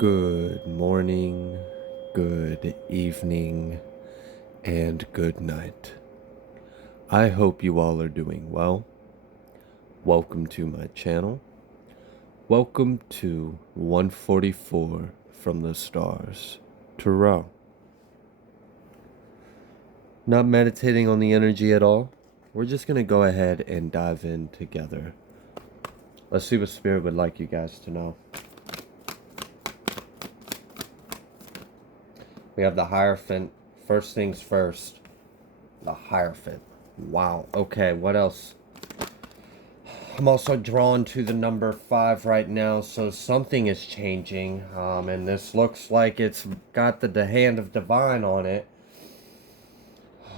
Good morning, good evening, and good night. I hope you all are doing well. Welcome to my channel. Welcome to 144 from the stars, Tarot. Not meditating on the energy at all. We're just going to go ahead and dive in together. Let's see what Spirit would like you guys to know. We have the Hierophant. First things first. The Hierophant. Wow. Okay, what else? I'm also drawn to the number 5 right now, so something is changing. And this looks like it's got the hand of divine on it.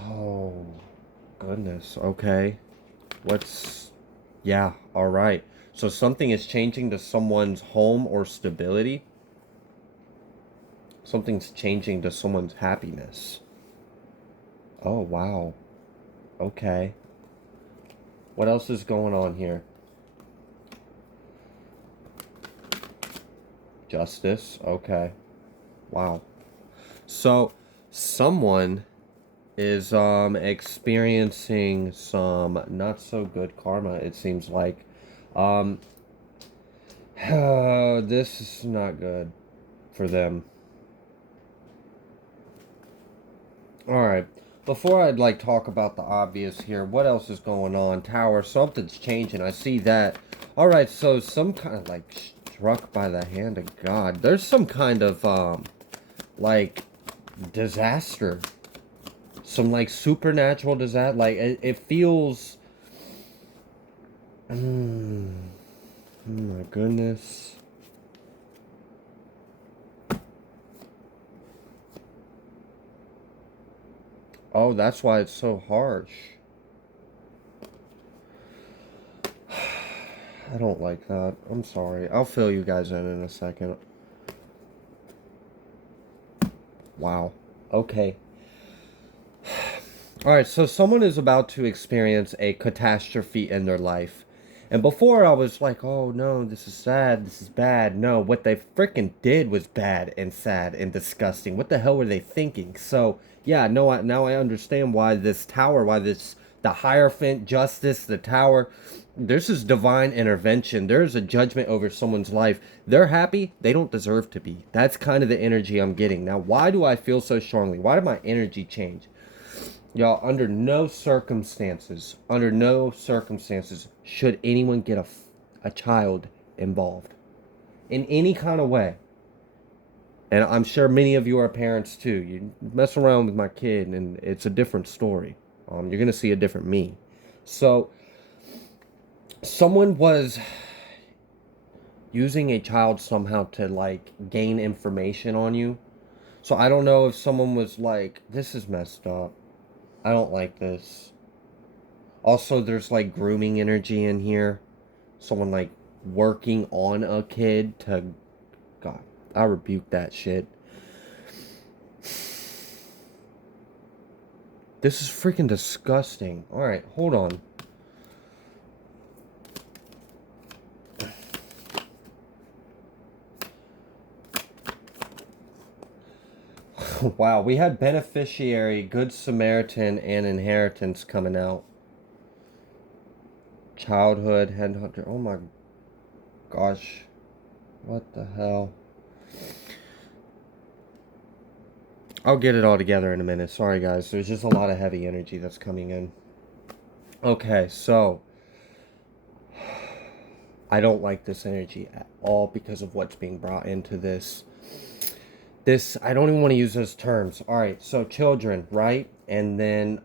Oh, goodness. Okay. Yeah, alright. So something is changing to someone's home or stability. Something's changing to someone's happiness. Oh, wow. Okay. What else is going on here? Justice. Okay. Wow. So, someone is experiencing some not so good karma, it seems like. This is not good for them. Alright. Before I'd like talk about the obvious here, what else is going on? Tower, something's changing. I see that. Alright, so some kind of like struck by the hand of God. There's some kind of like disaster. Some like supernatural disaster. Like it feels oh my goodness. Oh, that's why it's so harsh. I don't like that. I'm sorry. I'll fill you guys in a second. Wow. Okay. Alright, so someone is about to experience a catastrophe in their life. And before I was like, oh no, this is sad, this is bad. No, what they freaking did was bad and sad and disgusting. What the hell were they thinking? So, yeah, no, now I understand why this tower, the Hierophant, Justice, the tower, this is divine intervention. There's a judgment over someone's life. They're happy, they don't deserve to be. That's kind of the energy I'm getting. Now, why do I feel so strongly? Why did my energy change? Y'all, under no circumstances should anyone get a child involved in any kind of way. And I'm sure many of you are parents too. You mess around with my kid and it's a different story. You're going to see a different me. So, someone was using a child somehow to like gain information on you. So I don't know if someone was like, this is messed up. I don't like this. Also, there's like grooming energy in here. Someone like working on a kid to... God, I rebuke that shit. This is freaking disgusting. Alright, hold on. Wow, we had beneficiary, good Samaritan, and inheritance coming out. Childhood, headhunter. Oh my gosh. What the hell? I'll get it all together in a minute. Sorry, guys. There's just a lot of heavy energy that's coming in. Okay, so I don't like this energy at all because of what's being brought into this. I don't even want to use those terms. All right, so children, right? And then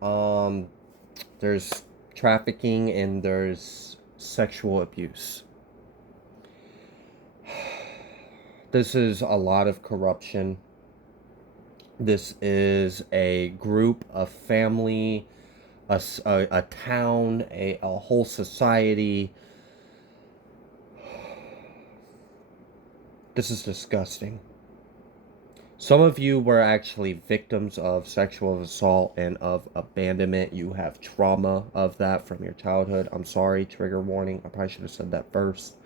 there's trafficking and there's sexual abuse. This is a lot of corruption. This is a group, a family, a town, a whole society. This is disgusting. Some of you were actually victims of sexual assault and of abandonment. You have trauma of that from your childhood. I'm sorry, trigger warning. I probably should have said that first.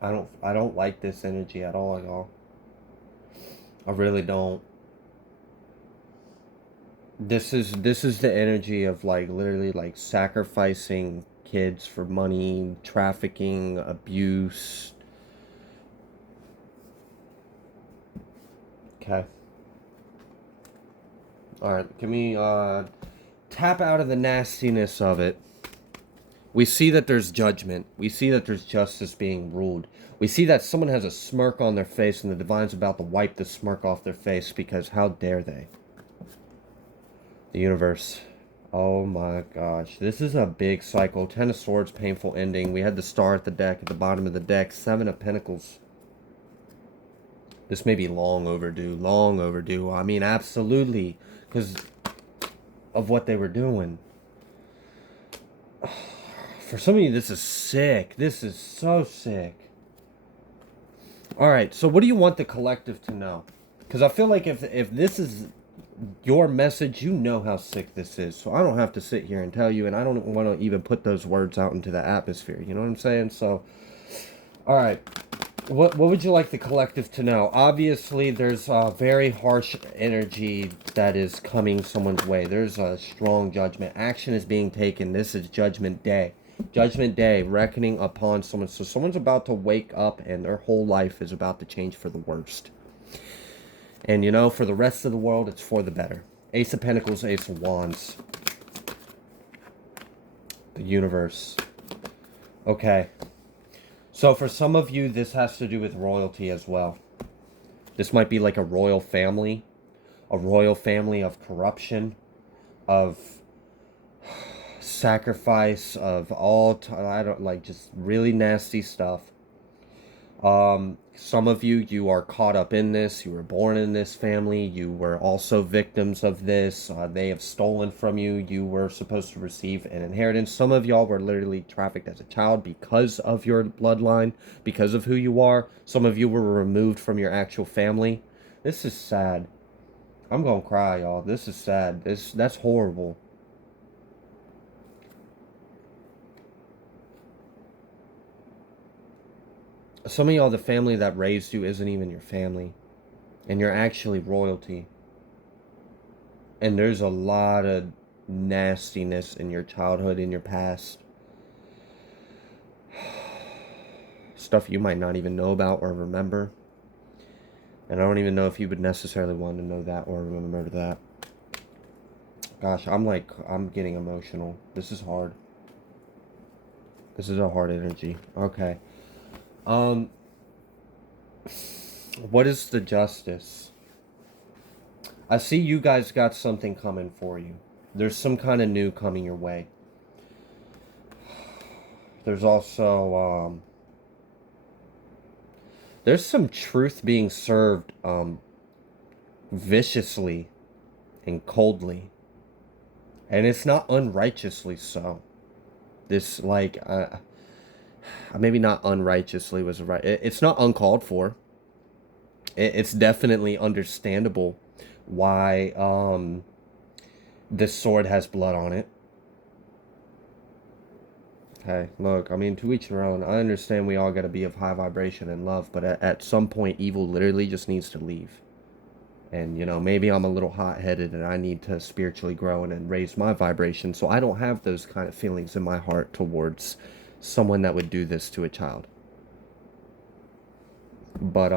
I don't like this energy at all, y'all. I really don't. This is the energy of like literally like sacrificing kids for money, trafficking, abuse. Okay. All right. Can we tap out of the nastiness of it? We see that there's judgment. We see that there's justice being ruled. We see that someone has a smirk on their face and the divine's about to wipe the smirk off their face because how dare they? The universe. Oh my gosh. This is a big cycle. Ten of Swords, painful ending. We had the star at the deck, at the bottom of the deck. Seven of Pentacles. This may be long overdue. Long overdue. I mean, absolutely. Because of what they were doing. For some of you, this is sick. This is so sick. Alright, so what do you want the collective to know? Because I feel like if this is your message, you know how sick this is. So I don't have to sit here and tell you, and I don't want to even put those words out into the atmosphere. You know what I'm saying? So, alright. What would you like the collective to know? Obviously, there's a very harsh energy that is coming someone's way. There's a strong judgment. Action is being taken. This is Judgment Day. Judgment Day, reckoning upon someone. So someone's about to wake up and their whole life is about to change for the worst. And you know, for the rest of the world, it's for the better. Ace of Pentacles, Ace of Wands. The universe. Okay. So for some of you, this has to do with royalty as well. This might be like a royal family of corruption, of sacrifice, of all, I don't like, just really nasty stuff. Some of you, you are caught up in this. You were born in this family. You were also victims of this. They have stolen from you. You were supposed to receive an inheritance. Some of y'all were literally trafficked as a child because of your bloodline, because of who you are. Some of you were removed from your actual family. This is sad. I'm gonna cry, y'all. This is sad. That's horrible. Some of y'all, the family that raised you isn't even your family. And you're actually royalty. And there's a lot of nastiness in your childhood, in your past. Stuff you might not even know about or remember. And I don't even know if you would necessarily want to know that or remember that. Gosh, I'm getting emotional. This is hard. This is a hard energy. Okay. What is the justice? I see you guys got something coming for you. There's some kind of new coming your way. There's also, there's some truth being served, viciously and coldly. And it's not unrighteously so. This, like, maybe not unrighteously was right. It's not uncalled for. It's definitely understandable why this sword has blood on it. Okay, look, I mean, to each their own. I understand we all got to be of high vibration and love, but at some point, evil literally just needs to leave. And, you know, maybe I'm a little hot-headed and I need to spiritually grow and raise my vibration, so I don't have those kind of feelings in my heart towards someone that would do this to a child. But,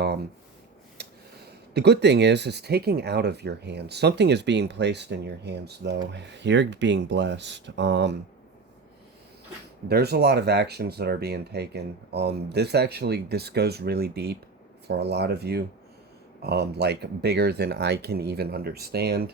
the good thing is, it's taking out of your hands. Something is being placed in your hands, though. You're being blessed. There's a lot of actions that are being taken. This goes really deep for a lot of you. Like bigger than I can even understand.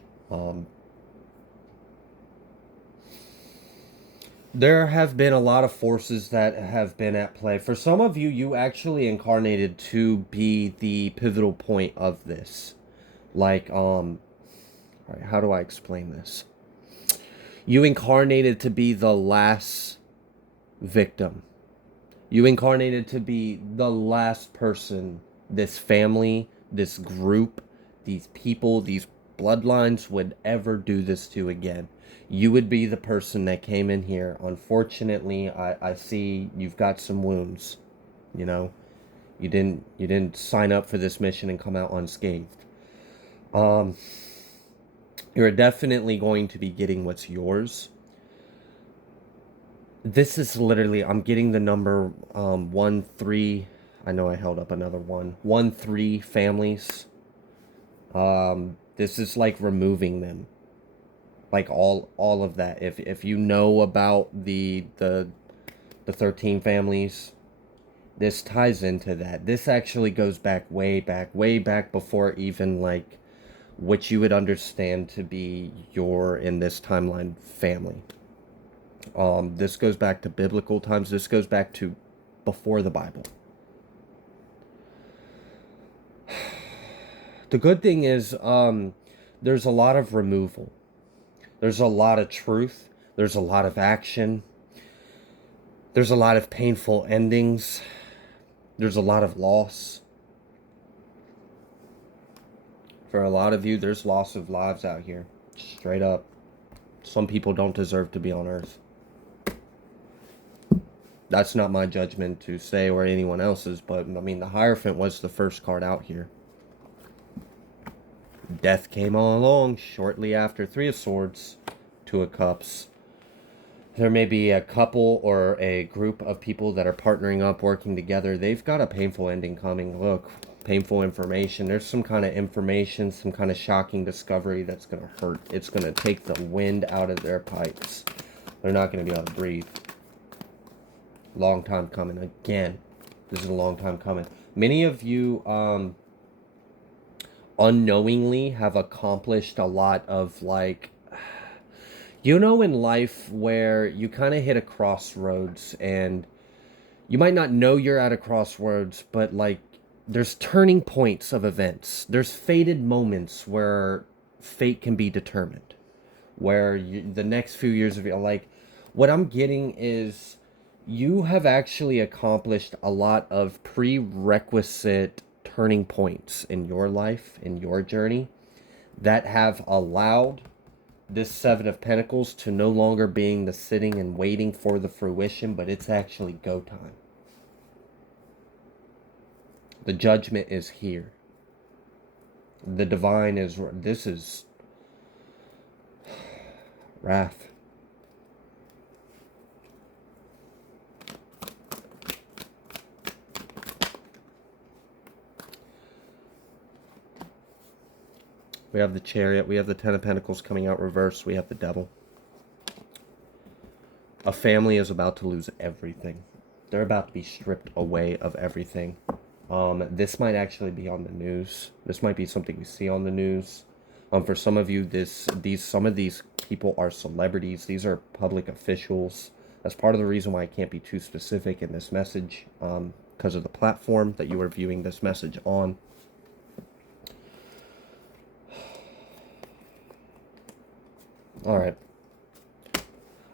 There have been a lot of forces that have been at play. For some of you, you actually incarnated to be the pivotal point of this. Like, all right, how do I explain this? You incarnated to be the last victim. You incarnated to be the last person this family, this group, these people, these bloodlines would ever do this to again. You would be the person that came in here. Unfortunately, I see you've got some wounds, you know. You didn't sign up for this mission and come out unscathed. Um, you're definitely going to be getting what's yours. This is literally, I'm getting the number 1-3. I know I held up another one. 1-3 families. This is like removing them, like all of that. If you know about the 13 families, this ties into that. This actually goes way back before even like what you would understand to be your, in this timeline, family. This goes back to biblical times. This goes back to before the Bible. The good thing is, there's a lot of removal. There's a lot of truth. There's a lot of action. There's a lot of painful endings. There's a lot of loss. For a lot of you, there's loss of lives out here. Straight up. Some people don't deserve to be on Earth. That's not my judgment to say or anyone else's, but I mean, the Hierophant was the first card out here. Death came all along shortly after. Three of Swords, Two of Cups. There may be a couple or a group of people that are partnering up, working together. They've got a painful ending coming. Look, painful information. There's some kind of information, some kind of shocking discovery that's going to hurt. It's going to take the wind out of their pipes. They're not going to be able to breathe. Long time coming. Again, this is a long time coming. Many of you unknowingly have accomplished a lot of, like, you know, in life where you kind of hit a crossroads and you might not know you're at a crossroads, but like there's turning points of events. There's fated moments where fate can be determined, where the next few years of your, like, what I'm getting is you have actually accomplished a lot of prerequisite turning points in your life, in your journey, that have allowed this Seven of Pentacles to no longer being the sitting and waiting for the fruition, but it's actually go time. The judgment is here. The divine is, this is wrath. We have the Chariot. We have the Ten of Pentacles coming out reversed. We have the Devil. A family is about to lose everything. They're about to be stripped away of everything. This might actually be on the news. This might be something we see on the news. For some of you, some of these people are celebrities. These are public officials. That's part of the reason why I can't be too specific in this message, because of the platform that you are viewing this message on. All right.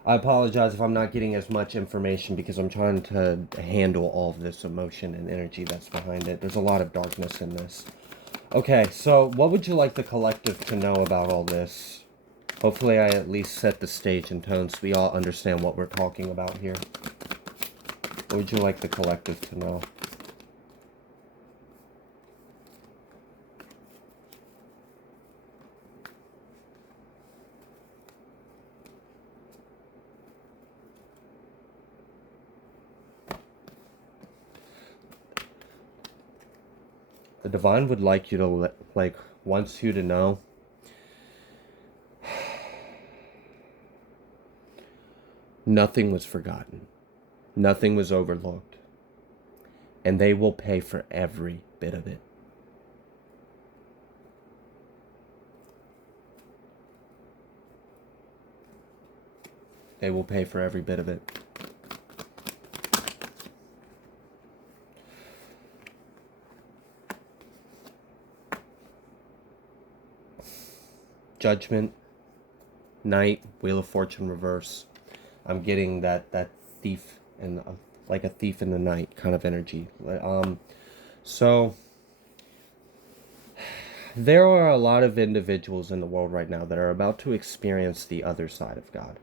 I apologize if I'm not getting as much information because I'm trying to handle all of this emotion and energy that's behind it. There's a lot of darkness in this. Okay, so what would you like the collective to know about all this? Hopefully I at least set the stage and tone so we all understand what we're talking about here. What would you like the collective to know? The divine would like you to, wants you to know nothing was forgotten. Nothing was overlooked. And they will pay for every bit of it. They will pay for every bit of it. Judgment, Knight, Wheel of Fortune reverse. I'm getting that thief and like a thief in the night kind of energy. So there are a lot of individuals in the world right now that are about to experience the other side of God.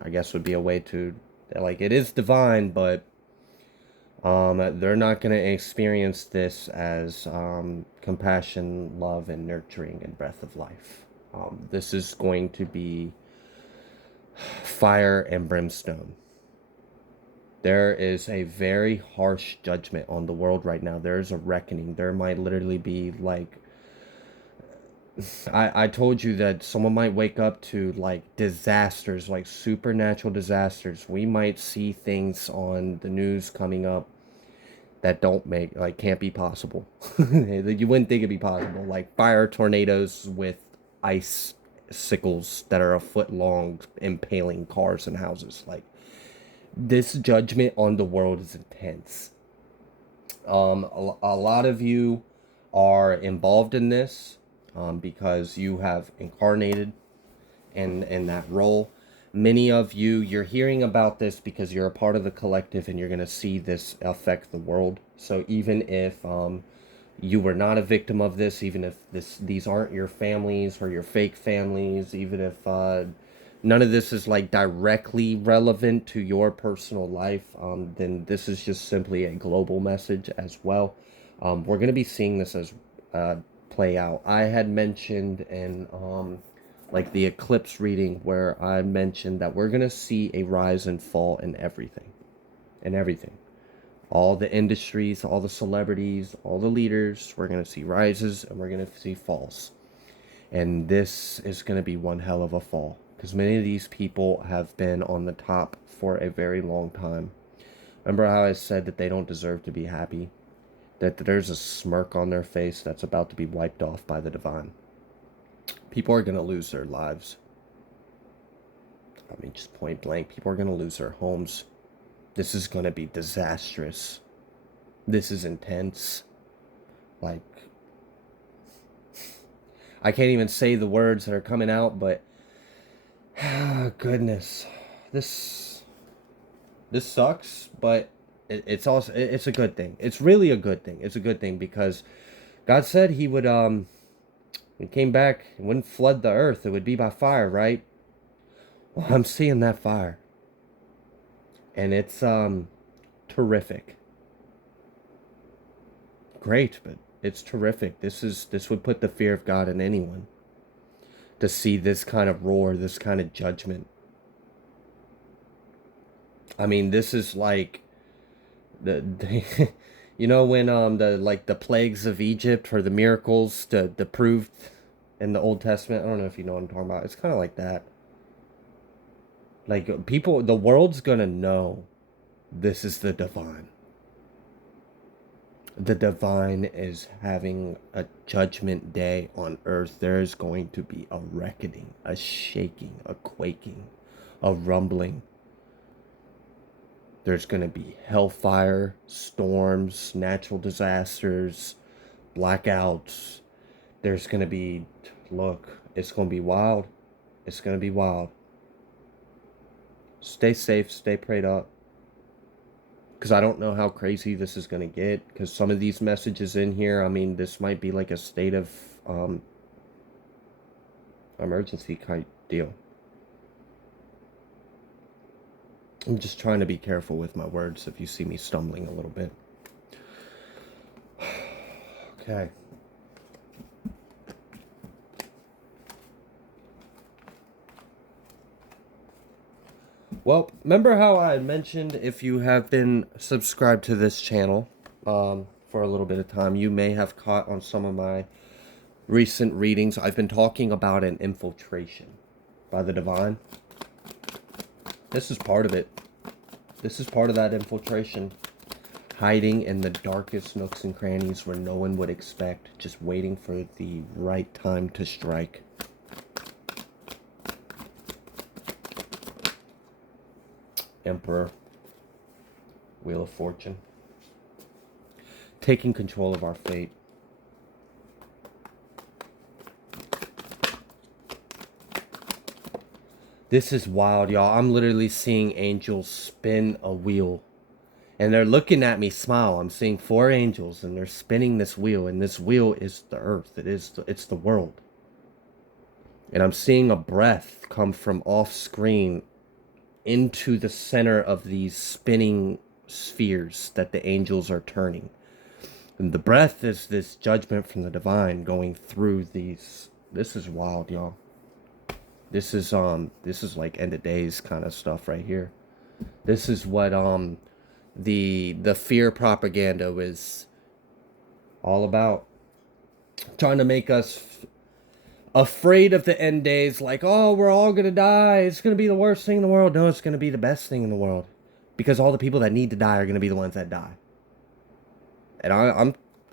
I guess would be a way to, like, it is divine, but They're not going to experience this as compassion, love, and nurturing and breath of life. This is going to be fire and brimstone. There is a very harsh judgment on the world right now. There is a reckoning. There might literally be like, I told you that someone might wake up to like disasters, like supernatural disasters. We might see things on the news coming up that don't make, like, can't be possible. You wouldn't think it'd be possible. Like fire tornadoes with ice sickles that are a foot long, impaling cars and houses. Like, this judgment on the world is intense. A lot of you are involved in this because you have incarnated in that role. Many of you, you're hearing about this because you're a part of the collective and you're going to see this affect the world. So even if you were not a victim of this, even if these aren't your families or your fake families, even if none of this is like directly relevant to your personal life, then this is just simply a global message as well. We're going to be seeing this as play out. I had mentioned in like the eclipse reading where I mentioned that we're going to see a rise and fall in everything. In everything. All the industries, all the celebrities, all the leaders, we're going to see rises and we're going to see falls. And this is going to be one hell of a fall, because many of these people have been on the top for a very long time. Remember how I said that they don't deserve to be happy? That there's a smirk on their face that's about to be wiped off by the divine. People are going to lose their lives. I mean, just point blank, people are going to lose their homes. This is going to be disastrous. This is intense. Like, I can't even say the words that are coming out, but goodness, this sucks, but it's also, it's a good thing. It's really a good thing. It's a good thing because God said he would he came back and wouldn't flood the earth. It would be by fire, right? Well, I'm seeing that fire. And it's terrific. Great, but it's terrific. This would put the fear of God in anyone. To see this kind of roar, this kind of judgment. I mean, this is like the you know when the plagues of Egypt, or the miracles the proved in the Old Testament. I don't know if you know what I'm talking about. It's kind of like that. Like, people, the world's gonna know this is the divine. The divine is having a judgment day on earth. There is going to be a reckoning, a shaking, a quaking, a rumbling. There's going to be hellfire, storms, natural disasters, blackouts. There's going to be, look, it's going to be wild. It's going to be wild. Stay safe, stay prayed up. Because I don't know how crazy this is going to get. Because some of these messages in here, I mean, this might be like a state of emergency kind of deal. I'm just trying to be careful with my words if you see me stumbling a little bit. Okay. Well, remember how I mentioned if you have been subscribed to this channel for a little bit of time, you may have caught on some of my recent readings. I've been talking about an infiltration by the divine. This is part of it. This is part of that infiltration. Hiding in the darkest nooks and crannies where no one would expect. Just waiting for the right time to strike. Emperor. Wheel of Fortune. Taking control of our fate. This is wild, y'all. I'm literally seeing angels spin a wheel. And they're looking at me smile. I'm seeing 4 angels and they're spinning this wheel. And this wheel is the earth. It's the world. And I'm seeing a breath come from off screen into the center of these spinning spheres that the angels are turning. And the breath is this judgment from the divine going through these. This is wild, y'all. This is like end of days kind of stuff right here. This is what the fear propaganda is all about. Trying to make us afraid of the end days, like, oh, we're all gonna die, it's gonna be the worst thing in the world. No, it's gonna be the best thing in the world, because all the people that need to die are gonna be the ones that die. And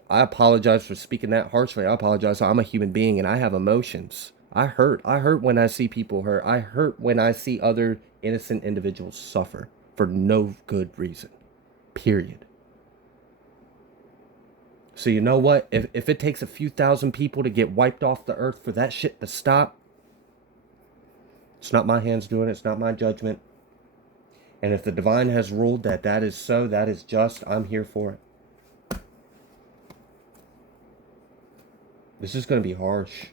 I apologize for speaking that harshly. I apologize. I'm a human being and I have emotions. I hurt when I see people hurt. I hurt when I see other innocent individuals suffer for no good reason, period. So you know what? If it takes a few thousand people to get wiped off the earth for that shit to stop, it's not my hands doing it. It's not my judgment. And if the divine has ruled that that is so, that is just, I'm here for it. This is going to be harsh.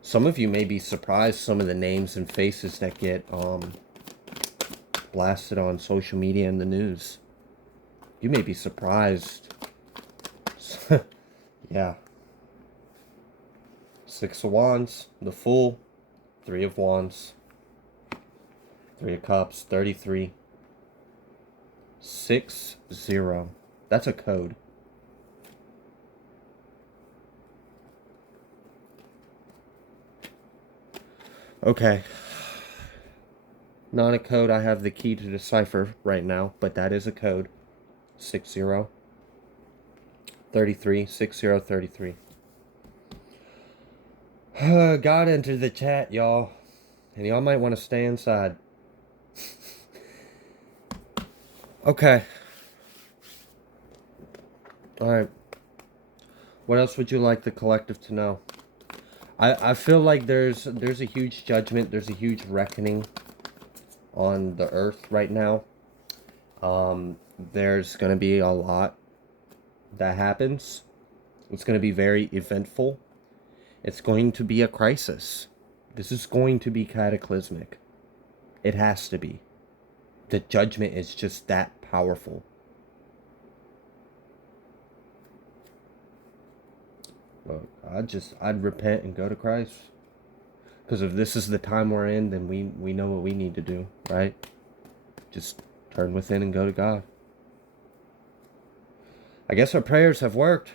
Some of you may be surprised some of the names and faces that get blasted on social media and the news. You may be surprised. Yeah. 6 of Wands, the Fool, 3 of Wands, 3 of Cups, 33, 6-0. That's a code. Okay. Not a code I have the key to decipher right now, but that is a code. 6-0. 33. 6-0, 33. God entered the chat, y'all. And y'all might want to stay inside. Okay. Alright. What else would you like the collective to know? I feel like there's a huge judgment, there's a huge reckoning on the earth right now. There's going to be a lot that happens. It's going to be very eventful. It's going to be a crisis. This is going to be cataclysmic. It has to be. The judgment is just that powerful. Look, I'd repent and go to Christ. Because if this is the time we're in, then we know what we need to do, right? Just turn within and go to God. I guess our prayers have worked.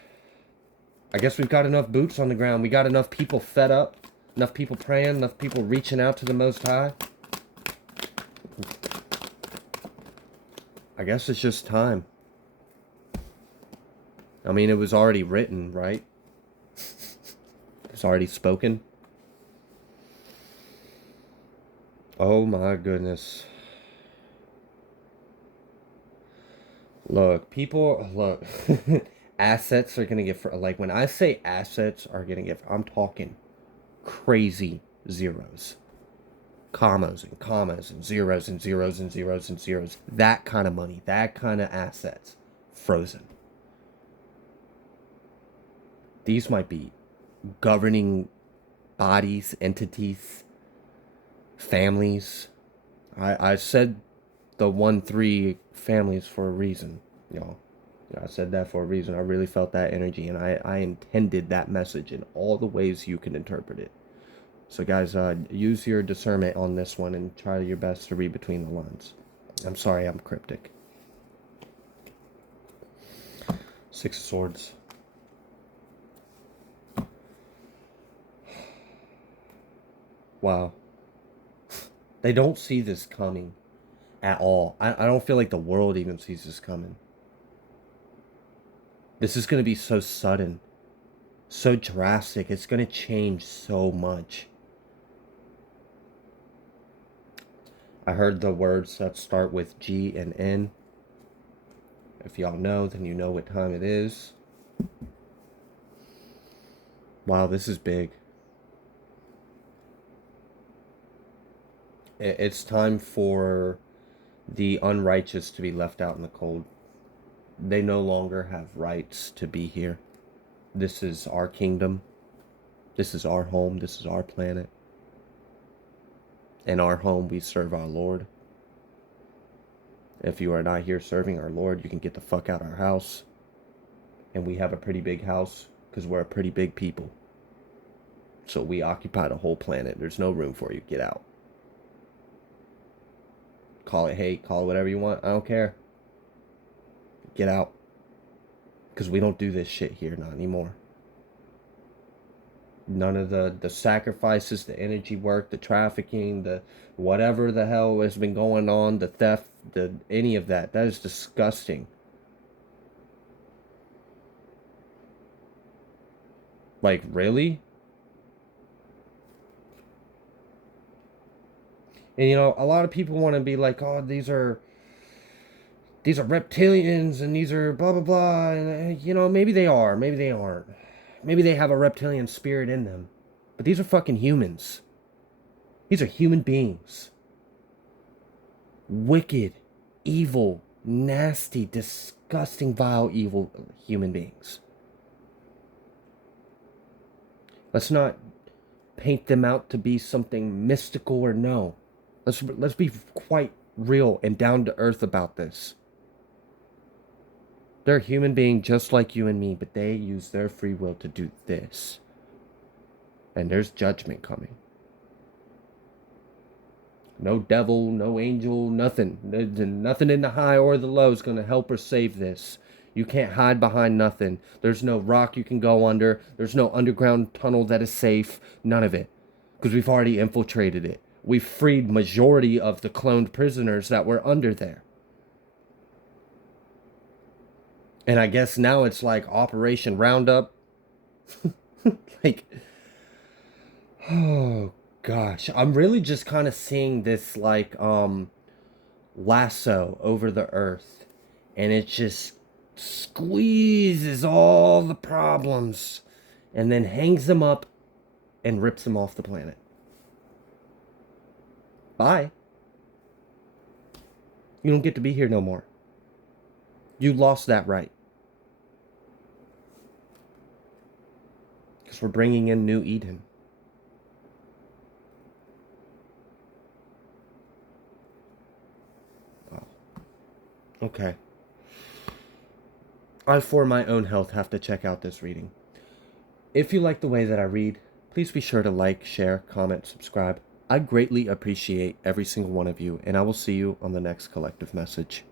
I guess we've got enough boots on the ground. We got enough people fed up. Enough people praying. Enough people reaching out to the Most High. I guess it's just time. I mean, it was already written, right? It's already spoken. Oh my goodness. Look, assets are gonna get, like, when I say assets are gonna get, I'm talking crazy zeros. Commas and zeros and zeros and zeros and zeros. That kind of money, that kind of assets, frozen. These might be governing bodies, entities, families. I said the 1-3 families for a reason, y'all. I said that for a reason. I really felt that energy, and I intended that message in all the ways you can interpret it. So guys, use your discernment on this one and try your best to read between the lines. I'm sorry I'm cryptic. 6 of Swords. Wow. They don't see this coming at all. I don't feel like the world even sees this coming. This is going to be so sudden, so drastic. It's going to change so much. I heard the words that start with G and N. If y'all know, then you know what time it is. Wow, this is big. It's time for the unrighteous to be left out in the cold. They no longer have rights to be here. This is our kingdom. This is our home. This is our planet. In our home, we serve our Lord. If you are not here serving our Lord, you can get the fuck out our house. And we have a pretty big house because we're a pretty big people. So we occupy the whole planet. There's no room for you. Get out. Call it hate, call it whatever you want. I don't care. Get out. Because we don't do this shit here, not anymore. None of the sacrifices, the energy work, the trafficking, the whatever the hell has been going on, the theft, any of that. That is disgusting. Like, really? And you know, a lot of people want to be like, oh, these are reptilians and these are blah blah blah, and you know, maybe they are, maybe they aren't. Maybe they have a reptilian spirit in them. But these are fucking humans. These are human beings. Wicked, evil, nasty, disgusting, vile, evil human beings. Let's not paint them out to be something mystical or no. Let's be quite real and down to earth about this. They're a human being just like you and me, but they use their free will to do this. And there's judgment coming. No devil, no angel, nothing. Nothing in the high or the low is going to help or save this. You can't hide behind nothing. There's no rock you can go under. There's no underground tunnel that is safe. None of it. Because we've already infiltrated it. We've freed majority of the cloned prisoners that were under there. And I guess now it's like Operation Roundup. Like, oh gosh. I'm really just kind of seeing this like lasso over the earth. And it just squeezes all the problems and then hangs them up and rips them off the planet. Bye. You don't get to be here no more. You lost that right. Because we're bringing in New Eden. Wow. Okay. I, for my own health, have to check out this reading. If you like the way that I read, please be sure to like, share, comment, subscribe. I greatly appreciate every single one of you, and I will see you on the next collective message.